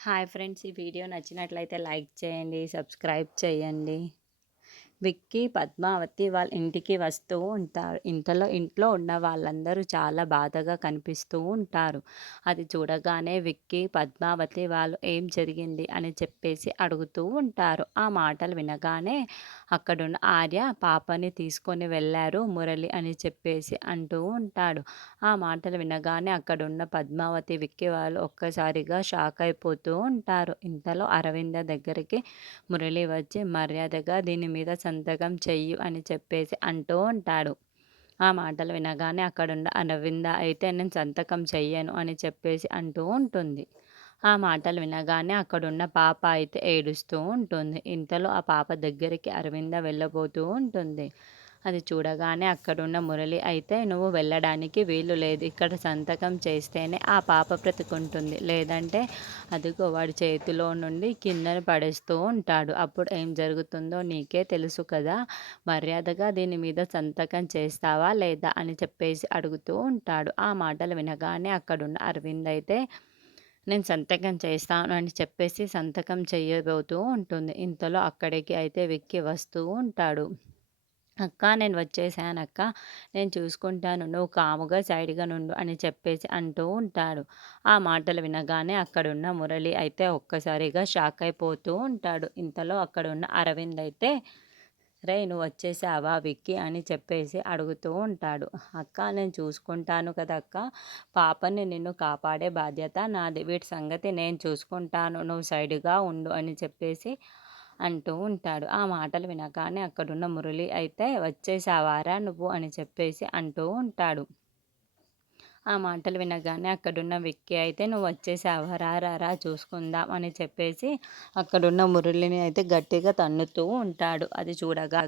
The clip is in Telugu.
హాయ్ ఫ్రెండ్స్, ఈ వీడియో నచ్చినట్లయితే లైక్ చేయండి, సబ్స్క్రైబ్ చేయండి. విక్కీ, పద్మావతి వాళ్ళ ఇంటికి వస్తూ ఉంటారు. ఇంట్లో ఉన్న వాళ్ళందరూ చాలా బాధగా కనిపిస్తూ ఉంటారు. అది చూడగానే విక్కీ, పద్మావతి వాళ్ళు ఏం జరిగింది అని చెప్పేసి అడుగుతూ ఉంటారు. ఆ మాటలు వినగానే అక్కడున్న ఆర్య పాపని తీసుకొని వెళ్ళారు మురళి అని చెప్పేసి అంటూ ఉంటాడు. ఆ మాటలు వినగానే అక్కడున్న పద్మావతి, విక్కీ వాళ్ళు ఒక్కసారిగా షాక్ అయిపోతూ ఉంటారు. ఇంతలో అరవింద దగ్గరికి మురళి వచ్చి మర్యాదగా దీని మీద సంతకం చెయ్యు అని చెప్పేసి అంటూ ఉంటాడు. ఆ మాటలు వినగానే అక్కడున్న అరవింద అయితే నేను సంతకం చెయ్యను అని చెప్పేసి అంటూ ఉంటుంది. ఆ మాటలు వినగానే అక్కడున్న పాప అయితే ఏడుస్తూ ఉంటుంది. ఇంతలో ఆ పాప దగ్గరికి అరవింద వెళ్ళబోతూ ఉంటుంది. అది చూడగానే అక్కడున్న మురళి అయితే నువ్వు వెళ్ళడానికి వీలు లేదు, ఇక్కడ సంతకం చేస్తేనే ఆ పాప బ్రతుకుంటుంది, లేదంటే అదిగో వాడి చేతిలో నుండి కిందన పడేస్తూ ఉంటాడు. అప్పుడు ఏం జరుగుతుందో నీకే తెలుసు కదా, మర్యాదగా దీని మీద సంతకం చేస్తావా లేదా అని చెప్పేసి అడుగుతూ ఉంటాడు. ఆ మాటలు వినగానే అక్కడున్న అరవింద్ అయితే నేను సంతకం చేస్తాను అని చెప్పేసి సంతకం చేయబోతూ ఉంటుంది. ఇంతలో అక్కడికి అయితే విక్కీ వస్తూ ఉంటాడు. అక్క, నేను వచ్చేసానక్క, నేను చూసుకుంటాను, నువ్వు కాముగా సైడ్‌గా నుండు అని చెప్పేసి అంటూ ఉంటాడు. ఆ మాటలు వినగానే అక్కడున్న మురళి అయితే ఒక్కసారిగా షాక్ అయిపోతూ ఉంటాడు. ఇంతలో అక్కడున్న అరవింద్ అయితే రేయ్, నువ్వు వచ్చేసావా విక్కీ అని చెప్పేసి అడుగుతూ ఉంటాడు. అక్క, నేను చూసుకుంటాను కదక్క, పాపని నిన్ను కాపాడే బాధ్యత నాది, వీటి సంగతి నేను చూసుకుంటాను, నువ్వు సైడ్‌గా ఉండు అని చెప్పేసి అంటూ ఉంటాడు. ఆ మాటలు వినగానే అక్కడున్న మురళి అయితే వచ్చేసావారా నువ్వు అని చెప్పేసి అంటూ ఉంటాడు. ఆ మాటలు వినగానే అక్కడున్న విక్కీ అయితే నువ్వు వచ్చేసావా, రా చూసుకుందాం అని చెప్పేసి అక్కడున్న మురళిని అయితే గట్టిగా తన్నుతూ ఉంటాడు. అది చూడగా